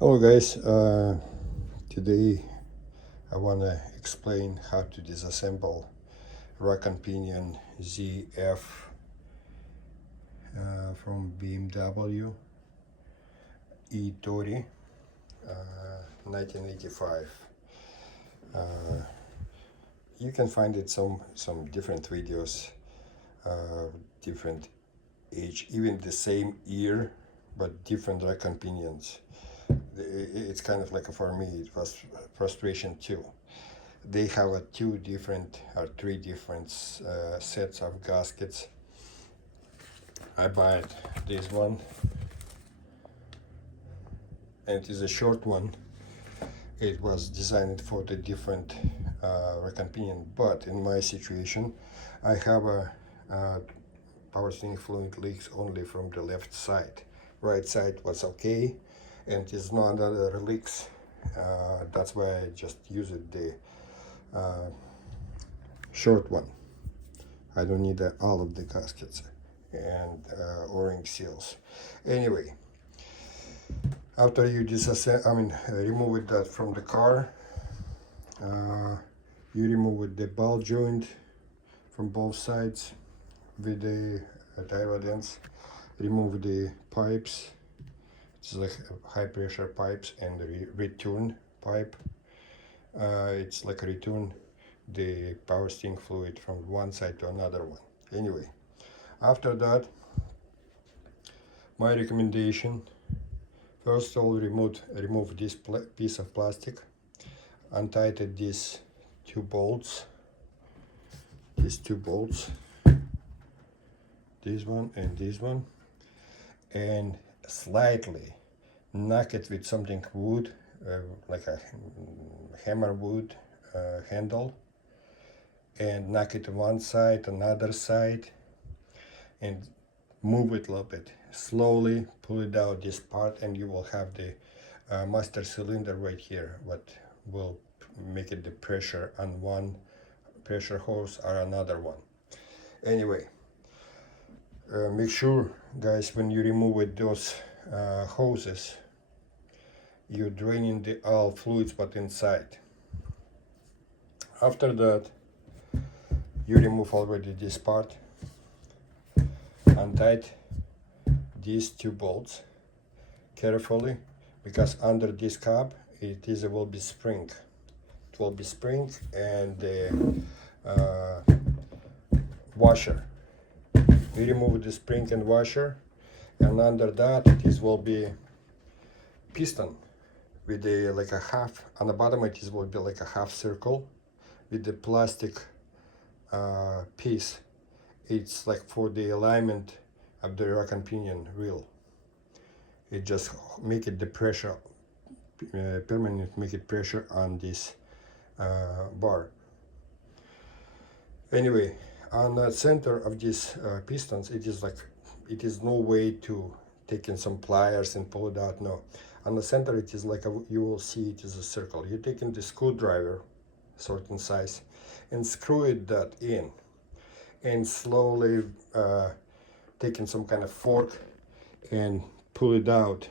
Hello guys, today I want to explain how to disassemble rack and pinion ZF from BMW e30 1985. You can find it some different videos, different age, even the same year, but different rack and pinions. It's kind of like for me it was frustration too. They have two different or three different sets of gaskets. I bought this one, and it is a short one. It was designed for the different rack and pinion, but in my situation I have a power steering fluid leaks only from the left side. Right side was okay, and is no other leaks. That's why I just used the short one. I don't need all of the gaskets and o-ring seals. Anyway, after you remove that from the car, you remove the ball joint from both sides with the dividends. Remove the pipes. It's like high pressure pipes and return pipe. It's like a return the power steering fluid from one side to another one. Anyway, after that, my recommendation: first of all, remove this piece of plastic, untighten these two bolts, this one and this one, and slightly knock it with something wood, like a hammer wood handle, and knock it to one side, another side, and move it a little bit. Slowly pull it out this part, and you will have the master cylinder right here, what will make it the pressure on one pressure hose or another one. Anyway, make sure guys, when you remove those hoses, you're draining the all fluids but inside. After that, you remove already this part, untight these two bolts carefully, because under this cap will be spring. It will be spring and the washer. We remove the spring and washer, and under that it will be piston with the like a half on the bottom. It will be like a half circle with the plastic piece. It's like for the alignment of the rack and pinion wheel. It just make it the pressure permanent, make it pressure on this bar. Anyway, on the center of these pistons, it is no way to take in some pliers and pull it out. No, on the center it is like you will see it is a circle. You take in the screwdriver, certain size, and screw it that in, and slowly taking some kind of fork and pull it out.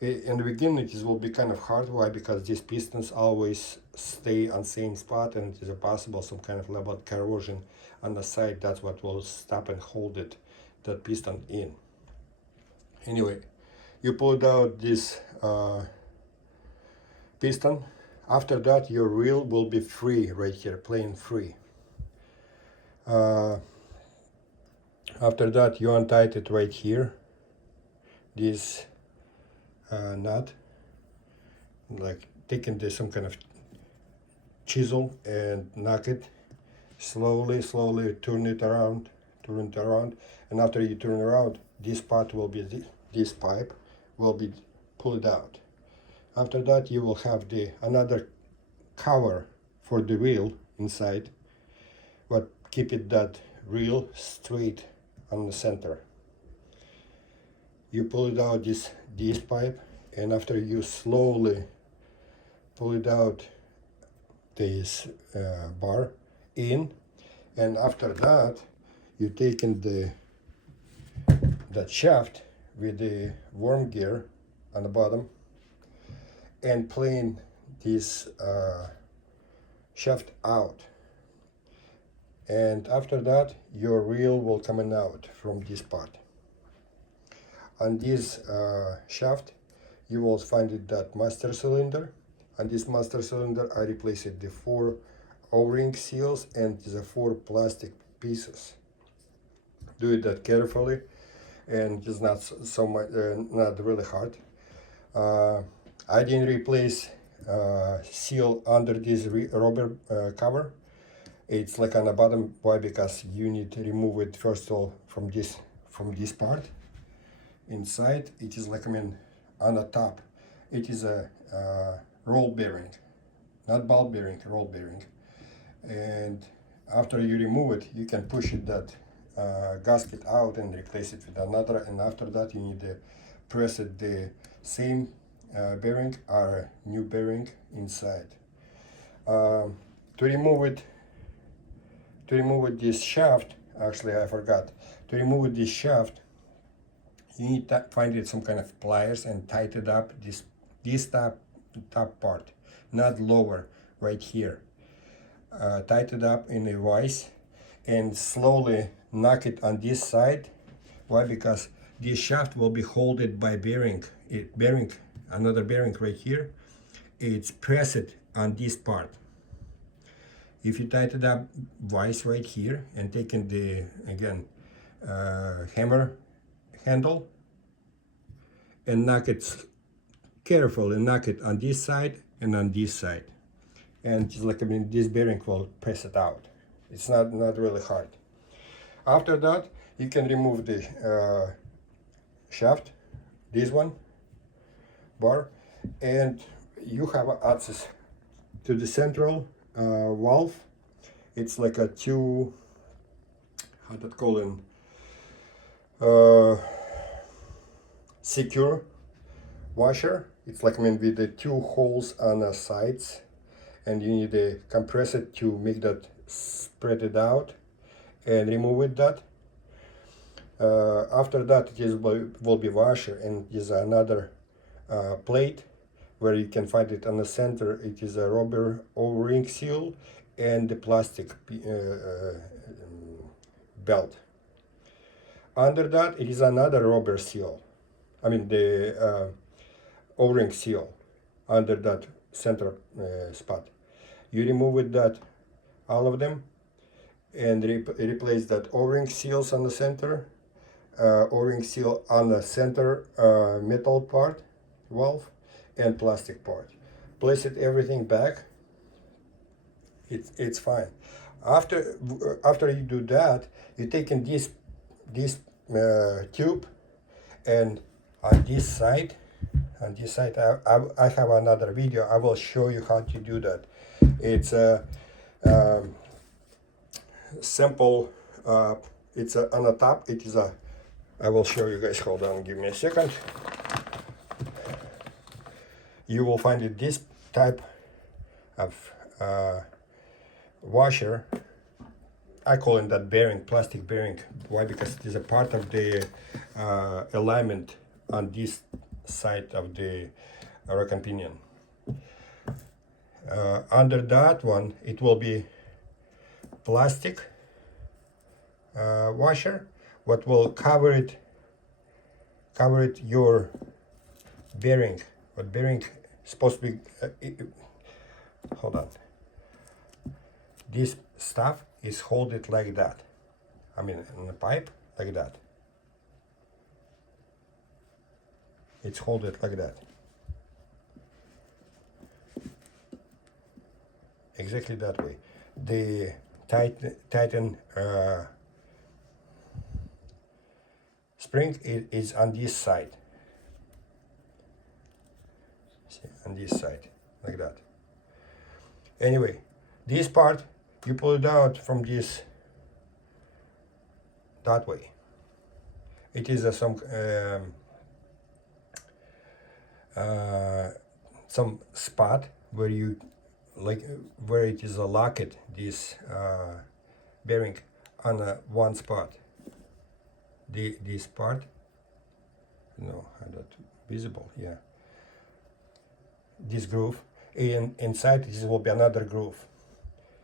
In the beginning it will be kind of hard. Why? Because these pistons always stay on same spot, and it is possible some kind of level corrosion on the side. That's what will stop and hold that piston in. Anyway, you pulled out this piston. After that, your wheel will be free right here, plain free. After that, you untied it right here, this nut, like taking some kind of chisel and knock it slowly, turn it around, and after you turn around, this part will be this pipe will be pulled out. After that, you will have another cover for the wheel inside, but keep it that wheel straight on the center. You pull it out this pipe, and after you slowly pull it out this bar in, and after that you take in that shaft with the worm gear on the bottom and plane this shaft out, and after that your reel will coming out from this part. On this shaft you will find it that master cylinder. On this master cylinder I replaced the 4 O-ring seals and the 4 plastic pieces. Do it that carefully, and it's not so much, not really hard. I didn't replace seal under this rubber cover. It's like on the bottom. Why? Because you need to remove it first of all from this part. Inside it is like, I mean, on the top it is a roll bearing, not ball bearing, roll bearing. And after you remove it, you can push it that gasket out and replace it with another, and after that you need to press it the same bearing or new bearing inside. To remove it this shaft, actually I forgot to remove this shaft, you need to find it some kind of pliers and tighten up this top part, not lower, right here. Tighten it up in a vise and slowly knock it on this side. Why? Because this shaft will be held by bearing, another bearing right here. It's pressed on this part. If you tighten up vise right here and taking the again hammer handle and knock it carefully, knock it on this side and on this side, and just like, I mean, this bearing will press it out. It's not really hard. After that you can remove the shaft, this one bar, and you have access to the central valve. It's like a two, how to call it, secure washer. It's like, I mean, with the 2 holes on the sides, and you need to compress it to make that spread it out and remove it that. After that it will be washer, and is another plate where you can find it on the center. It is a rubber O-ring seal and the plastic belt. Under that it is another rubber seal, I mean the O-ring seal under that center spot. You remove it that all of them and replace that O-ring seals on the center, O-ring seal on the center metal part valve and plastic part. Place it everything back. It's fine. After you do that, you take in this tube, and on this side I have another video. I will show you how to do that. It's a simple. It's on the top. It is a. I will show you guys. Hold on, give me a second. You will find it this type of washer. I call it that bearing, plastic bearing. Why? Because it is a part of the alignment on this side of the rack and pinion. Under that one, it will be plastic washer. What will cover it your bearing. What bearing supposed to be? Hold on. This stuff is hold it like that. I mean, in a pipe like that. It's hold it like that. Exactly that way. The tighten spring is on this side. See, on this side, like that. Anyway, this part you pull it out from this that way. It is some spot where you like where it is a locket, this bearing on one spot. This part, no, visible, yeah, this groove, and inside this will be another groove.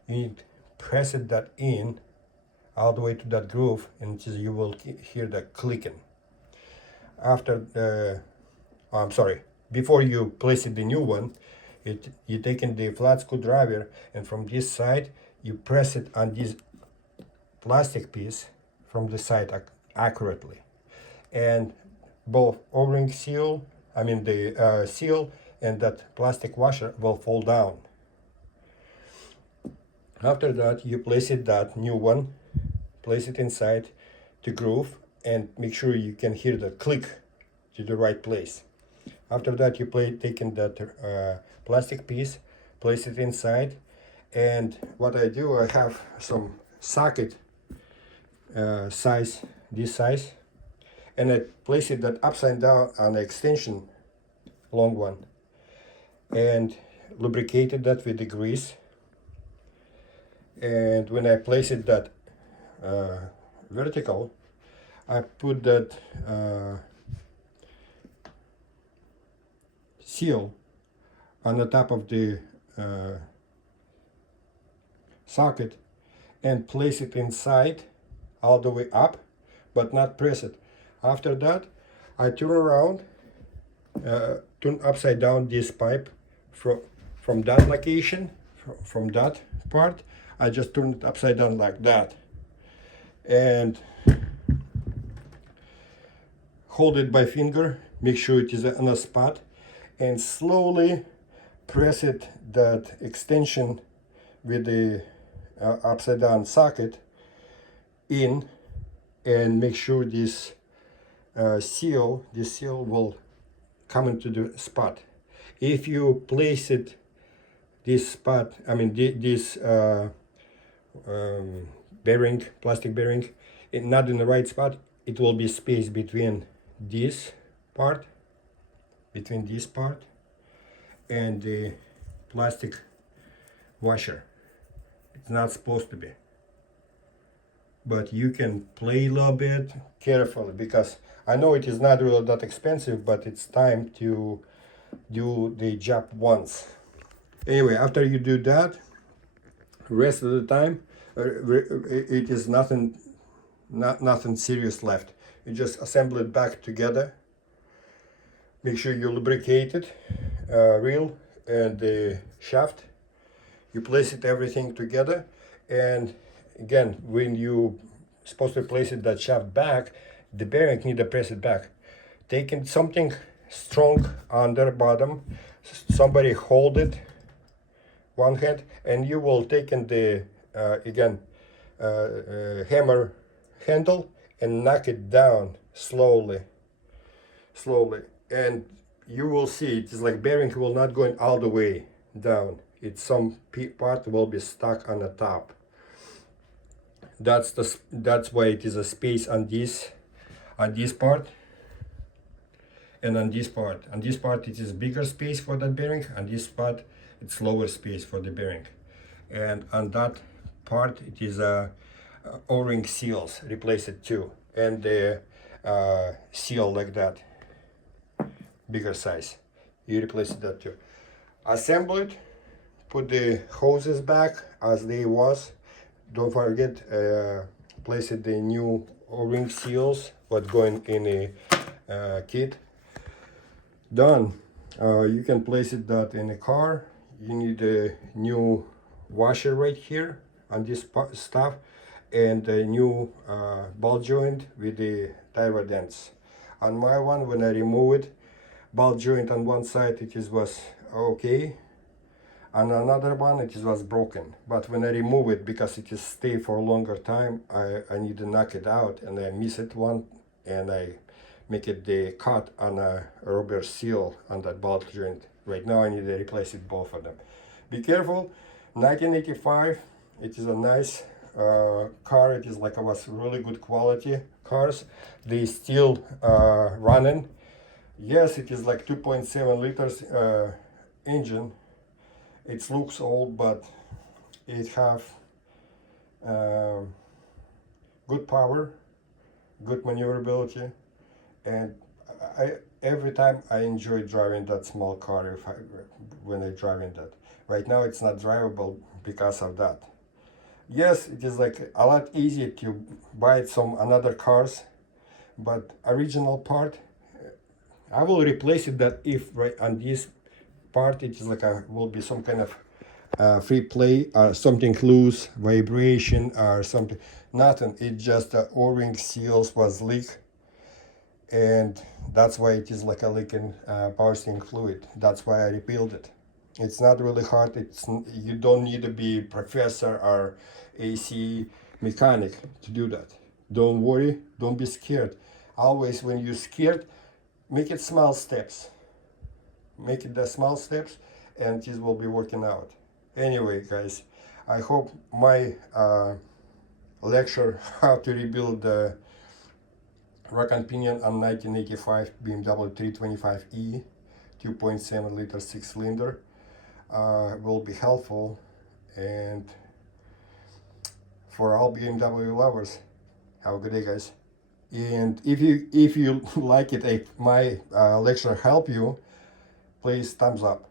You need to press it that in all the way to that groove, and you will hear the clicking. After the, I'm sorry, before you place it the new one, you taking the flat screwdriver, and from this side you press it on this plastic piece from the side accurately, and both o-ring seal, I mean the seal and that plastic washer will fall down. After that, you place it, that new one, place it inside the groove, and make sure you can hear the click to the right place. After that, you taking that plastic piece, place it inside, and what I do, I have some socket size, this size, and I place it that upside down on the extension, long one, and lubricated that with the grease. And when I place it that vertical, I put that seal on the top of the socket and place it inside all the way up, but not press it. After that, I turn around, turn upside down this pipe from that location, from that part. I just turn it upside down like that, and hold it by finger, make sure it is on a spot, and slowly press it, that extension with the upside down socket in, and make sure this seal will come into the spot. If you place it this spot, I mean this bearing, plastic bearing, not in the right spot, it will be space between this part, and the plastic washer. It's not supposed to be, but you can play a little bit carefully, because I know it is not really that expensive, but it's time to do the job once. Anyway, after you do that, rest of the time, it is nothing serious left. You just assemble it back together. Make sure you lubricate it, reel and the shaft. You place it everything together, and again, when you supposed to place it that shaft back, the bearing need to press it back. Taking something strong on the bottom, somebody hold it one hand, and you will take in the hammer handle and knock it down slowly, and you will see it is like bearing will not going all the way down. It's some part will be stuck on the top. That's why it is a space on this part, and on this part. On this part it is bigger space for that bearing. On this part it's lower space for the bearing, and on that part it is o-ring seals, replace it too, and the seal like that, bigger size, you replace that too. Assemble it, put the hoses back as they was. Don't forget, place it the new o-ring seals what going in a kit. Done. You can place it that in a car. You need a new washer right here on this stuff, and a new ball joint with the tire dents. On my one, when I remove it, ball joint on one side was okay, on another one it was broken. But when I remove it, because it is stay for a longer time, I need to knock it out, and I miss it one, and I make it the cut on a rubber seal on that ball joint. Right now I need to replace it, both of them. Be careful. 1985, it is a nice car. It is like was really good quality cars. They still running. Yes, it is like 2.7 liters engine. It looks old, but it have good power, good maneuverability, and every time I enjoy driving that small car when I driving that. Right now it's not drivable because of that. Yes, it is like a lot easier to buy some another cars, but original part I will replace it that if right on this part it is like a will be some kind of free play or something loose vibration or something. Nothing, it just the o-ring seals was leak, and that's why it is like a leaking power steering fluid. That's why I rebuilt it. It's not really hard. You don't need to be professor or AC mechanic to do that. Don't worry, don't be scared. Always when you're scared, make it small steps. Make it the small steps, and this will be working out. Anyway, guys, I hope my lecture how to rebuild the rack and pinion on 1985 BMW 325e 2.7 liter 6-cylinder will be helpful, and for all BMW lovers, have a good day, guys. And if you like it, if my lecture help you, please thumbs up.